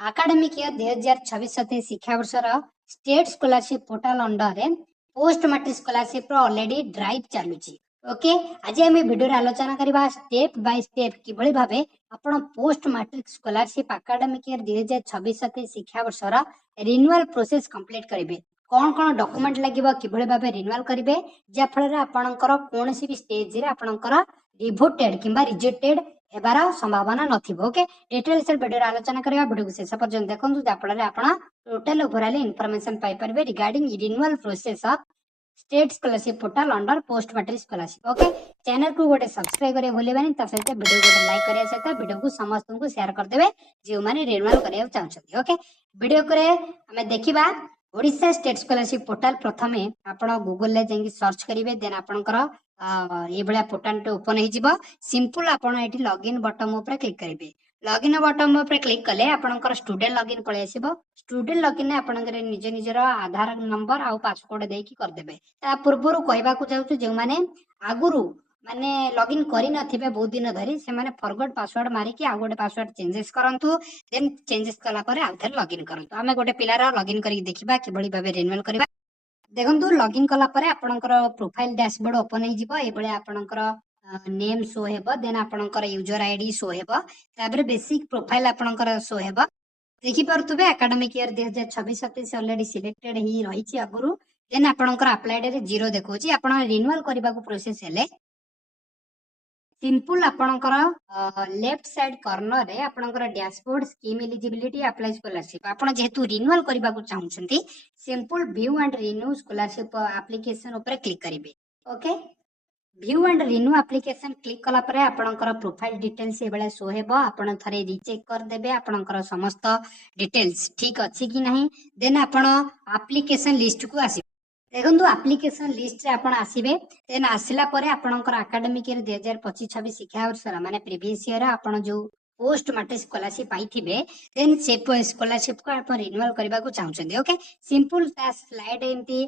आकाडेमिक year 2026-27 शिक्षावर्षर state scholarship portal under रे post matric scholarship रो ऑलरेडी ड्राइव चालुची। ओके, आज आम वीडियो आलोचना करबा स्टेप बाय स्टेप किभଳି भाबे आपण post matric scholarship academic year 2026-27 शिक्षावर्षर रिन्यूअल प्रोसेस कंप्लीट करिवे। कौन कौन डॉक्यूमेंट लागिबो किभଳି भाबे रिन्यूअल करिवे जे फଳରେ आपणकर कोनोसी भी स्टेज रे आपणकर रिवोटेड किंबा रिजेक्टेड हेबार संभावना नथिबो। ओके, डिटेल्स वीडियो आलोचना करबा। वीडियो को शेष पर्यंत देखंतु जा फଳରେ आपण टोटल ओवरऑल इंफॉर्मेशन पाई परबे regarding renewal process of state scholarship portal under post matric scholarship. Okay, channel को गोटे सब्सक्राइब करे भूलिबानी, ता सहित वीडियो को लाइक करिया सहित वीडियो को समस्त को शेयर कर देबे जे माने रिन्यूअल करिया चाहछथि। ओके, वीडियो करे हमें देखिबा ओडिशा स्टेट स्कॉलरशिप पोर्टल। प्रथमे आपण गूगल ले जाई सर्च करिवे, देन आपणकर ये भलिया पोर्टल ओपन हो जिवो। सिंपल आपण एठी लॉगिन बटन ऊपर क्लिक करिवे। लॉगिन बटन ऊपर क्लिक कले आपणकर स्टूडेंट लॉगिन पळे आसीबो। स्टूडेंट लॉगिन ने आपणकर निज निजर आधार नंबर आ पासवर्ड देकी कर देबे। ता पूर्वरु कहबा को जाउछु जे माने आगुरु माने लॉगिन करि नथिबे बहुत दिन धरि से माने फॉरगॉट पासवर्ड मारी कि आ गोटे पासवर्ड चेंजेस करंतु, देन चेंजेस कला परे आ थेर लॉगिन करंतु। हमें गोटे पिलार लॉगिन करि देखिबा कि भଳି भाबे रिन्यूअल करबा। देखंतु लॉगिन कला परे आपणकर प्रोफाइल डैशबोर्ड ओपन हो जिवो। ए भଳି आपणकर नेम शो हेबो, देन आपणकर यूजर आईडी शो हेबो, तापर बेसिक प्रोफाइल आपणकर शो हेबो। देखि परतुबे एकेडमिक ईयर 2026-27 ऑलरेडी सिलेक्टेड ही रहिछि आगुरु। देन आपणकर अप्लाइड रे 0 देखौछि। आपण रिन्यूअल करबा को प्रोसेस हेले सिंपल आपणकर लेफ्ट साइड कॉर्नर रे आपणकर dashboard scheme eligibility apply scholarship आपण जेहेतु रिन्यूअल करबा को चाहछंती simple view and renew scholarship application ऊपर क्लिक करिवे। Okay, view and renew application click कला परे आपणकर प्रोफाइल डिटेल्स ए बेले शो हेबो। आपण थरे रीचेक कर देबे आपणकर समस्त डिटेल्स ठीक अछि कि नहीं। देन आपण एप्लीकेशन लिस्ट को आसी देखंतु एप्लीकेशन लिस्ट रे आपण आसीबे। देन आसिला परे आपणकर एकेडमिक ईयर 2025-26 शिक्षा वर्ष माने प्रीवियस ईयर आपण जो पोस्ट मैट्रिक स्कॉलरशिप पाइथिबे, देन से स्कॉलरशिप को आपण रिन्यूअल करबा को चाहछन्ते। ओके, सिंपल ता स्लाइड एंती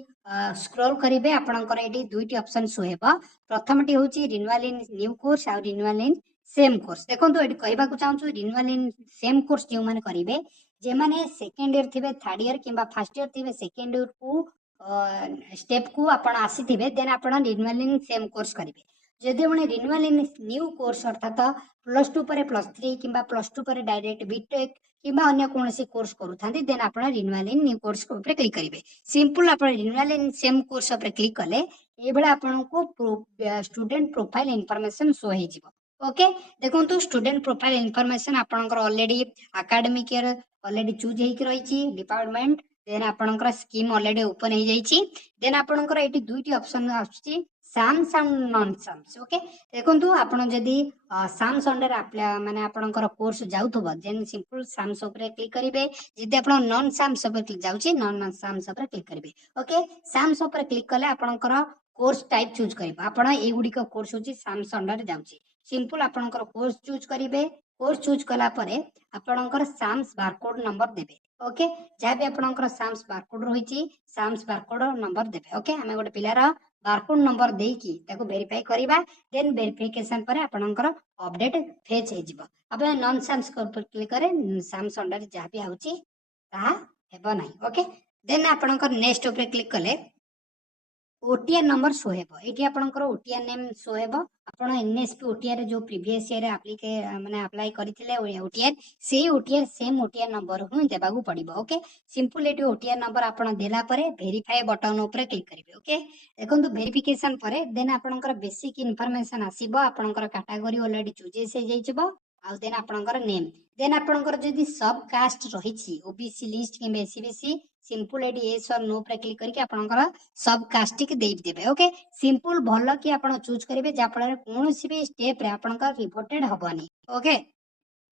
स्क्रॉल करिवे। आपणकर एटी दुईटी ऑप्शन शो हेबो। प्रथमटी होची रिन्यूअल इन न्यू कोर्स आ रिन्यूअल इन सेम कोर्स। देखंतु एटी कहबा को चाहछु रिन्यूअल इन सेम कोर्स जे माने करिवे, जे माने सेकंड ईयर थिबे थर्ड ईयर किंबा फर्स्ट ईयर थिबे सेकंड ईयर को स्टेप को आपण आसीथिबे, देन आपण रिन्यूअल इन सेम कोर्स करिवे। जदि आपण रिन्यूअल इन न्यू कोर्स अर्थात +2 परे +3 किंबा +2 परे डायरेक्ट बीटेक किंबा अन्य कोनोसी कोर्स करूथांती, देन आपण रिन्यूअल इन न्यू कोर्स ऊपर क्लिक करिवे। सिंपल आपण रिन्यूअल इन सेम कोर्स ऊपर क्लिक कले ए बेला आपनको स्टूडेंट प्रोफाइल इंफॉर्मेशन शो हे जिवो। ओके, देखंतु स्टूडेंट प्रोफाइल इंफॉर्मेशन आपनकर already academic year already choose हेकि रहिछि डिपार्टमेंट, देन आपनकर स्कीम ऑलरेडी ओपन हो जाइछि। देन आपनकर एटी दुईटी ऑप्शन आछि SAMS and non SAMS. Okay, देखंतु आपण जदी साम्स अंडर माने आपनकर कोर्स जाउथबो, देन सिंपल साम्स ऊपर क्लिक करिवे। जदी आपण नॉन साम्स ऊपर क्लिक जाउछि नॉन साम्स ऊपर क्लिक करिवे। ओके, साम्स ऊपर क्लिक कले आपनकर कोर्स टाइप चूज करिवे। आपण ए गुडी को कोर्स होछि साम्स अंडर जाउछि। सिंपल आपनकर कोर्स चूज करिवे। कोर्स चूज कला परे आपनकर साम्स बारकोड नंबर देबे। ओके, जहाँ भी आपनकर साम्स बारकोड रहिछि साम्स बारकोड नंबर देबे। ओके, हमें गोटे पिलार बारकोड नंबर देकी ताको वेरीफाई करिबा। देन वेरिफिकेशन परे आपनकर अपडेट फेच हे जिवो। आपण नॉन साम्स को क्लिक करे साम्स अंडर जहाँ भी आउछि ता हेबो नाही। ओके, देन आपनकर नेक्स्ट ऊपर क्लिक कले ओटीआर नंबर शो हेबो। एठी आपनकर ओटीआर नेम शो हेबो। आपण एनएसपी ओटीआर जो प्रीवियस ईयर माने अप्लाई करिथिले ओटीआर सेही ओटीआर सेम ओटीआर नंबर हु देबागु पड़िबो। ओके, सिंपल एठी ओटीआर नंबर आपण देला परे वेरीफाई बटन ऊपर क्लिक करिवे। ओके, देखंतु वेरिफिकेशन परे देन आपनकर बेसिक इन्फॉर्मेशन आसीबो। आपनकर कैटेगरी ऑलरेडी चूजेस हे जाइछबो। आ देन आपनकर नेम, देन आपनकर जदी सब कास्ट रहिछि ओबीसी लिस्ट कि एससीबीसी सिंपल एडी एस और नो पर क्लिक करके आपनकर सब कास्टिक दे देबे। ओके, सिंपल भलो कि आपण चूज करिवे जा फଳରେ कोनोसी भी स्टेप रे आपनकर रिपोर्टेड हबनी। ओके,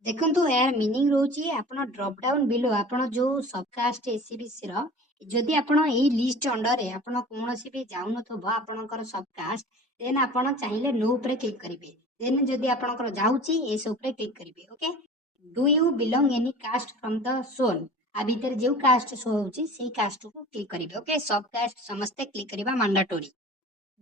देखंतु यार मीनिंग रोची आपण ड्रॉप डाउन बिलो आपण जो सब कास्ट एससीबीसी रो जदि आपण एई लिस्ट अंडर रे आपण कोनोसी भी जाउन थबो आपनकर सब कास्ट, देन आपण चाहिले नो पर क्लिक करिवे। देन जदि आपनकर जाउची एस ऊपर क्लिक करिवे। Okay, do you belong any caste from the सोन आ भीतर जो कास्ट शो होची सेही कास्ट को क्लिक करिवे। ओके, सब कास्ट समस्ते क्लिक करिवा मैंडेटरी।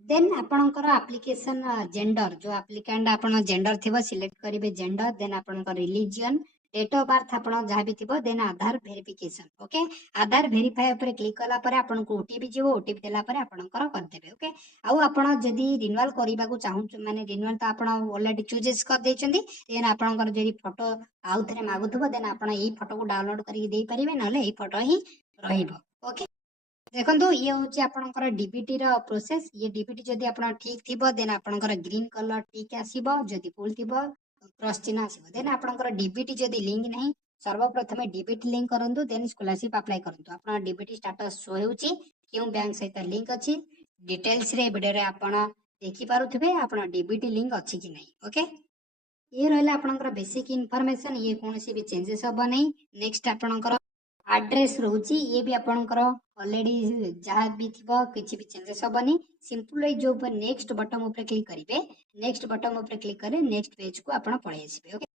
देन आपनकर एप्लीकेशन जेंडर जो एप्लीकेंट आपण जेंडर थिबो सिलेक्ट करिवे जेंडर। देन आपनकर रिलीजन, डेट ऑफ बर्थ आपण जहाँ भी थिबो देन आधार वेरिफिकेशन ओके आधार वेरीफाई ऊपर क्लिक कला परे आपन को ओटीपी जीवो ओटीपी देला परे आपनकर कर देबे ओके आउ आपण जदी रिन्यूअल करिबा को चाहू माने रिन्यूअल तो आपण ऑलरेडी चूजेस कर देचंदी देन आपनकर जदी फोटो आउ थरे मागुथबो देन आपण एई फोटो को डाउनलोड करी देई परिबे नले एई फोटो ही रहिबो ओके देखो ये हूँ आपंकर डीबीटी प्रोसेस ये डीबीटी जदि आप ठीक थी देन आपंकर ग्रीन कलर टिक आसो जदि फुल थी क्रॉस चिन्ह आसो देन आपंकर डीबीटी जदि लिंक नहीं सर्वप्रथम डीबीटी लिंक करूँ देन स्कॉलरशिप अप्लाई करूँ आप डीबीटी स्टाटस शो होची क्यों बैंक सहित लिंक अच्छी डिटेल्स रे वीडियो आपण देखि पारुथिबे आपण डीबीटी लिंक अच्छी कि नहीं ओके ये रहा आपंकर बेसिक इनफॉरमेशन ये कौन सी भी चेंजेस हम नहीं नेक्स्ट आपंकर एड्रेस रोची ये भी आपंकर ऑलरेडी जहाँ भी थी किसी भी चेंजेस हेनी सिंपल जो नेक्स्ट बटन ऊपर क्लिक करेंगे नेक्स्ट बटन ऊपर क्लिक करें नेक्स्ट पेज को आप पलि आसबे ओके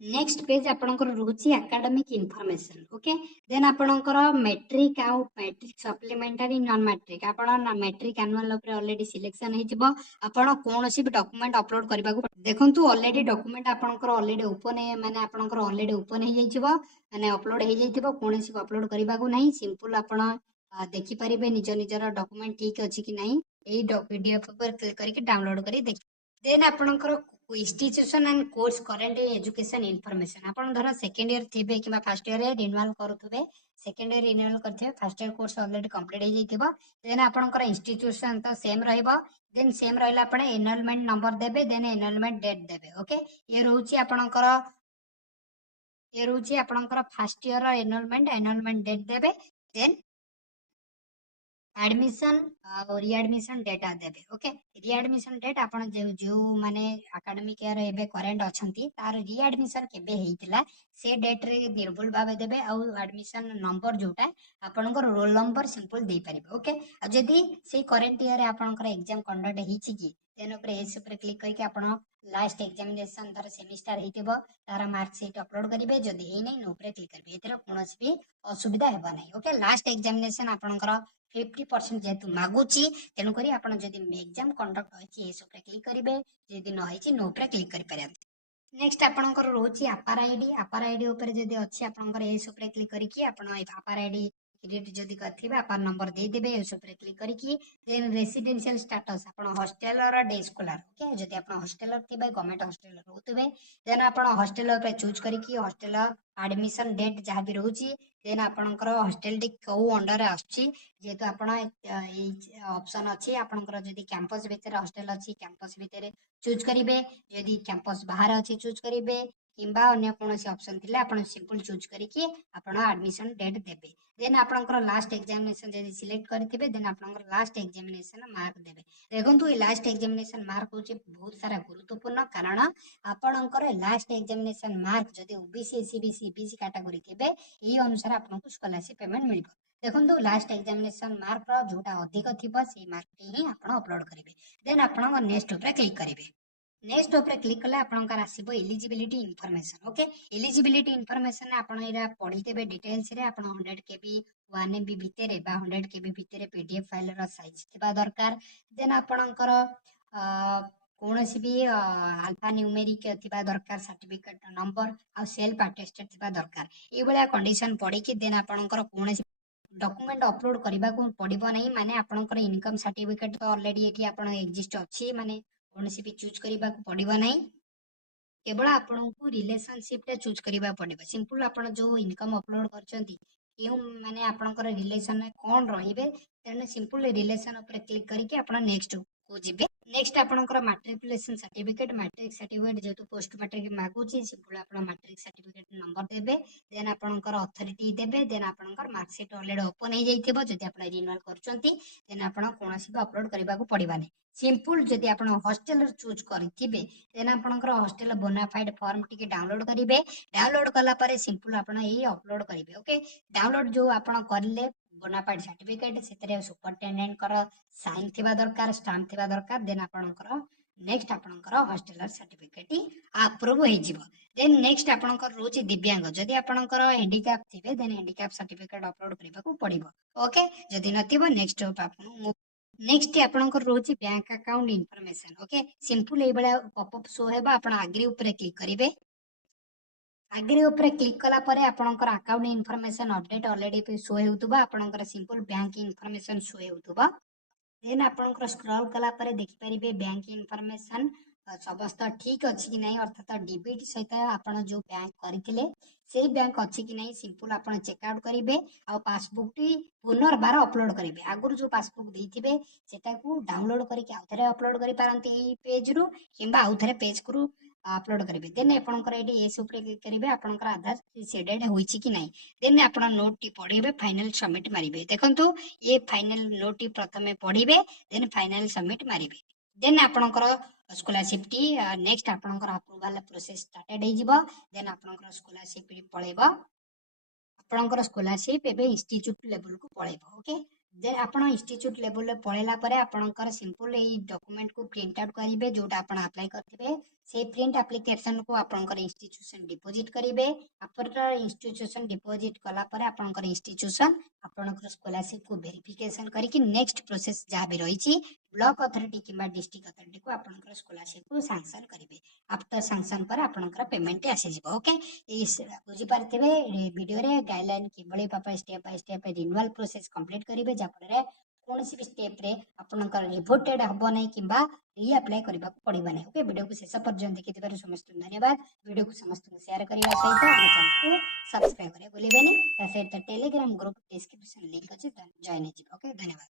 नेक्स्ट पेज आपंकर रोची एकेडमिक इनफॉरमेशन ओके देन आपंकर मैट्रिक आउ मैट्रिक सप्लीमेंटरी नॉन मैट्रिक आपण मैट्रिक एनुअल ऑलरेडी सिलेक्शन हो आपण कौन भी डॉक्यूमेंट अपलोड करने को देखंतु ऑलरेडी डॉक्यूमेंट आपंकर ऑलरेडी ओपन माने आपंकर ऑलरेडी ओपन हो जाइथिबो माने अपलोड हो जाइथिबो कौन सी अपलोड करने को नहीं सिंपल आपण देखि परिबे निज निजर डॉक्यूमेंट ठीक अछि कि नहीं एई पीडीएफ पर क्लिक करके डाउनलोड करी देख देन आपणकर institution and course current education information आपण धर सेकंड ईयर थिबे किबा फर्स्ट ईयर रे रिन्यूअल करूथबे सेकंड ईयर रिन्यूअल करथिबे first year course already complete हो जाइथिबो देन आपणकर इंस्टीट्यूशन तो सेम रहइबो देन सेम रहला आपण एनरोलमेंट नंबर देबे देन एनरोलमेंट डेट देबे ओके ये रहउची आपणकर फर्स्ट ईयर एनरोलमेंट डेट देबे देन एडमिशन और रिएडमिशन डेटा देबे ओके रिएडमिशन डेट आपण जो माने एकेडमिक ईयर एबे करंट अछंती तार रिएडमिशन केबे हेइतिला से डेट रे निर्भुल भाबे देबे आ एडमिशन नंबर जोटा आपनकर रोल नंबर सिंपल दे परिबे ओके आ जदी से करंट ईयर आपनकर एग्जाम कंडक्ट हिची की देन ऊपर एस ऊपर क्लिक करके आपण लास्ट एग्जामिनेशन धर सेमिस्टर हेतिबो तार मार्कशीट अपलोड करिवे जदी हे नै नो ऊपर क्लिक करिवे एतर कोनोसी भी असुविधा हेबा नै ओके लास्ट एग्जामिनेशन आपनकर 50% जेतु मागुची तेणु करी आपण जदी एग्जाम कंडक्ट होइची एस ऊपर क्लिक करिवे जदी न होइची नो ऊपर क्लिक करि परंती नेक्स्ट आपनकर रोची अपार आईडी ऊपर जदी अछि आपनकर एस ऊपर क्लिक करिकी आपण अपार आईडी क्रिएट जदी करथिबे अपार नंबर दे देबे एस ऊपर क्लिक करिकी देन रेसिडेंशियल स्टेटस आपण हॉस्टेलर डे स्कॉलर ओके जदी आपण हॉस्टेलर थिबे गवर्नमेंट हॉस्टेलर रहउतबे देन आपण हॉस्टेलर ऊपर चूज करिकी हॉस्टेलर एडमिशन डेट जहाँ भी रहउची देन आपनकर हॉस्टेल टी को अंडर आछि जेतु आपण ऑप्शन अछि आपनकर जदी कैंपस भीतर हॉस्टेल अछि कैंपस भीतर चूज करिवे जदी कैंपस बाहर अछि चूज करिवे किंबा अन्य कोनोसी ऑप्शन थिले आपण सिंपल चूज करिकी आपण एडमिशन डेट देबे देन आपनकर लास्ट एग्जामिनेशन जदी सिलेक्ट करथिबे देन आपनकर लास्ट एग्जामिनेशन मार्क देबे देखंतु ए लास्ट एग्जामिनेशन मार्क होचे बहुत सारा गुरुत्वपूर्ण कारण आपनकर लास्ट एग्जामिनेशन मार्क जदी ओबीसी एससी बीसी कैटेगरी थिबे ई अनुसार आपनको स्कॉलरशिप पेमेंट मिलबो देखंतु लास्ट एग्जामिनेशन मार्क रो जोटा अधिक थिबो से मार्क ही आपण अपलोड करिवे देन आपण नेक्स्ट ऊपर क्लिक करिवे नेक्स्ट ऊपर क्लिक कले आपनकर आसीबो eligibility information okay eligibility information आपण एरा पढितेबे डिटेल्स रे आपण 100 केबी 1 एमबी भितरे बा 100 केबी भितरे पीडीएफ फाइल रो साइज थिबा दरकार देन आपनकर कौनसी भी अल्फा न्यूमेरिक थिबा दरकार सर्टिफिकेट नंबर आ सेल्फ अटेस्टेड थिबा दरकार ए बळा कंडीशन पढी कि देन आपनकर कौनसी डॉक्यूमेंट अपलोड करबा को पड़िबो नहीं माने आपनकर इनकम सर्टिफिकेट तो ऑलरेडी एठी आपण एग्जिस्ट अछि माने कोनसी भी चूज करबा को पड़िबो नहीं केवल आपनको रिलेशनशिप रे चूज करबा पड़िबो सिंपल आपण जो इनकम अपलोड करचंती केउ माने आपनकर रिलेशन में कोन रहिबे तेने सिंपल रिलेशन ऊपर क्लिक करके आपण नेक्स्ट को जिबे नेक्स्ट आपनकर मैट्रिकुलेशन सर्टिफिकेट जेतु पोस्ट मैट्रिक मागुची सिंपल आपण मैट्रिक सर्टिफिकेट नंबर देबे देन आपनकर अथॉरिटी देबे देन आपनकर मार्कशीट ऑलरेडी ओपन हो जाइथिबो जदी आपण रिन्यूअल करचंती देन आपण कोनोसी भी अपलोड करबा को पड़िबा नै सिंपल जदी आपण हॉस्टेल चूज करथिबे देन आपनकर हॉस्टेल बोनाफाइड फॉर्म टिके डाउनलोड करिवे डाउनलोड कला परे सिंपल आपण एही अपलोड करिवे ओके डाउनलोड जो आपण करले बोनाफाइड सर्टिफिकेट सेतरे सुपरिटेंडेंट कर साइन थिबा दरकार स्टाम्प थिबा दरकार देन आपनकर नेक्स्ट आपनकर हॉस्टेलर सर्टिफिकेट अप्रूव हो जिवो देन नेक्स्ट आपनकर रोची दिव्यांग जदी आपनकर हैंडीकैप थिबे देन हैंडीकैप सर्टिफिकेट अपलोड करबा को पड़िबो ओके जदी नथिबो नेक्स्ट आपन नेक्स्ट आपनकर रोची bank account information okay simple ए बळा पॉपअप शो हेबा आपण आग्री ऊपर क्लिक करिवे ଆଗ୍ରି ଉପରେ କ୍ଲିକ୍ କଲା ପରେ ଆପଣଙ୍କର account information update already show ହେଉଥିବ, ଆପଣଙ୍କର ସିମ୍ପଲ ବ୍ୟାଙ୍କ ଇନଫର୍ମେସନ ଶୋ ହେଉଥିବ। ଦେନ୍ ଆପଣଙ୍କର ସ୍କ୍ରଲ୍ କଲା ପରେ ଦେଖିପାରିବେ ବ୍ୟାଙ୍କ ଇନଫର୍ମେସନ ସମସ୍ତ ଠିକ୍ ଅଛି କି ନାହିଁ, ଅର୍ଥାତ ଡିବିଟ୍ ସହିତ ଆପଣ ଯୋଉ ବ୍ୟାଙ୍କ କରିଥିଲେ ସେଇ ବ୍ୟାଙ୍କ ଅଛି କି ନାହିଁ ସିମ୍ପଲ ଆପଣ ଚେକ୍ ଆଉଟ୍ କରିବେ। ଆଉ ପାସବୁକ୍ ଟି ପୁନର୍ବାର ଅପଲୋଡ କରିବେ। ଆଗରୁ ଯୋଉ ପାସବୁକ୍ ଦେଇଥିବେ ସେଟାକୁ ଡାଉନଲୋଡ କରିକି ଆଉଥରେ ଅପଲୋଡ କରିପାରନ୍ତି ଏଇ ପେଜ ରୁ, କିମ୍ବା ଆଉଥରେ ପେଜ କୁ अपलोड करेंगे। देन आपनकर एटी एस ऊपर क्लिक करेंगे, आपनकर आधार सीडेड होईची कि नहीं। देन आपण नोट टी पढिबे, फाइनल सबमिट मारिबे। देखंतु ये फाइनल नोट टी प्रथमे पढिबे, देन फाइनल सबमिट मारिबे। देन आपनकर स्कॉलरशिप टी नेक्स्ट आपनकर अप्रूवल प्रोसेस स्टार्टेड हे जिवो। देन आपनकर स्कॉलरशिप टी पळेबो, आपनकर स्कॉलरशिप एबे इंस्टीट्यूट लेवल को पळेबो। ओके, देन आपण इंस्टीट्यूट लेवल रे पळेला परे आपनकर सिंपल एई डॉक्यूमेंट को प्रिंट आउट करिवे, जोटा आपण अप्लाई करथिबे से प्रिंट एप्लिकेशन को आपनकर इंस्टीट्यूशन डिपॉजिट करिवे। आफ्टर इंस्टीट्यूशन डिपॉजिट कला परे आपनकर इंस्टीट्यूशन आपनकर स्कॉलरशिप को वेरिफिकेशन करिकि नेक्स्ट प्रोसेस जहाँ भी रही ब्लॉक अथॉरिटी किंबा डिस्ट्रिक्ट अथॉरिटी को आपनकर स्कॉलरशिप को सैंक्शन करिवे। आफ्टर सैंक्शन पर आपनकर पेमेंट आसी जिवो। ओके, बुझी पारथिबे वीडियो रे गाइडलाइन किबळे पापा step by step renewal process complete करिवे, जाफଳରେ कौन सी स्टेप रे आपनकर रिपोर्टेड हबो नै किंबा री अप्लाई करबा पड़िबा नै। ओके, वीडियो को शेष पर्यंत देखिथिबार समस्त धन्यवाद। वीडियो को समस्त शेयर करबा सहित हम चैनल को सब्सक्राइब करे भूलिबेनी। ता सहित टेलीग्राम ग्रुप डिस्क्रिप्शन लिंक अछि, जॉइन हे। ओके, धन्यवाद।